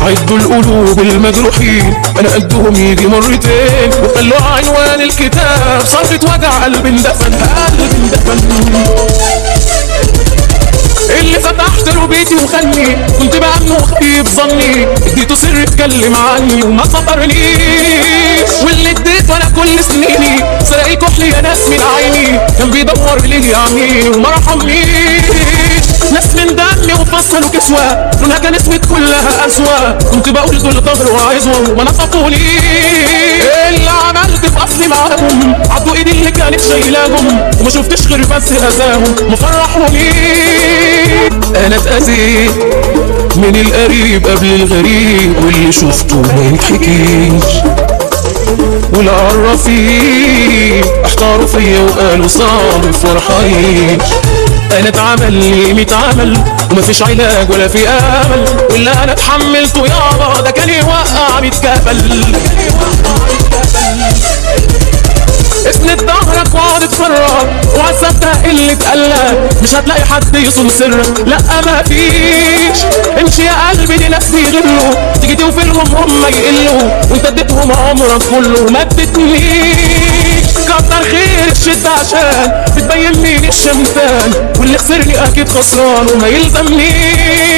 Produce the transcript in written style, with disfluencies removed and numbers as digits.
عدوا القلوب المجروحين انا قدهم يجي مرتين، وخلوا عنوان الكتاب صرخة وجع قلب اندفن، قلب اندفن. اللي فتحت له بيتي وخلني كنت بأمنه وخفيف ظني، اديته سر اتكلم عني وما سطرنيش، واللي اديت وانا كل سنيني سرق الكحل يا ناس من عيني، كان بيدور ليه يعميني وما رحمنيش. ناس من دمي وفصلوا كسوة لونها كان اسود كلها أسوأ، كنت بقول دول ظهر وعايزهم وما نصفونيش. اللي عملت في اصلي معاهم عضوا ايدي اللي كانت شايلاهم، وما شفتش غير بس اذاهم ما فرحونيش. انا اتأذيت من القريب قبل الغريب، واللي شفته ما يتحكيش، والعرافين احتاروا فيا وقالوا صعب فرحيش. انا اتعمل لي 100 عمل ومفيش علاج ولا في امل، واللي انا اتحملته يابا ده كان يوقع 100 كفل. اسند ظهرك واقعد اتفرج وعالصدق اللي اتقلق، مش هتلاقي حد يصون سرك لا ما فيش. امشي يا قلبي دي ناس بيغلوا، تيجي توفلهم هم يقلوا، وانت اديتهم عمرك كله ما اديتنيش. كتر خير الشدة عشان بتبين مين الشمتان، واللي خسرني اكيد خسران وما يلزمنيش.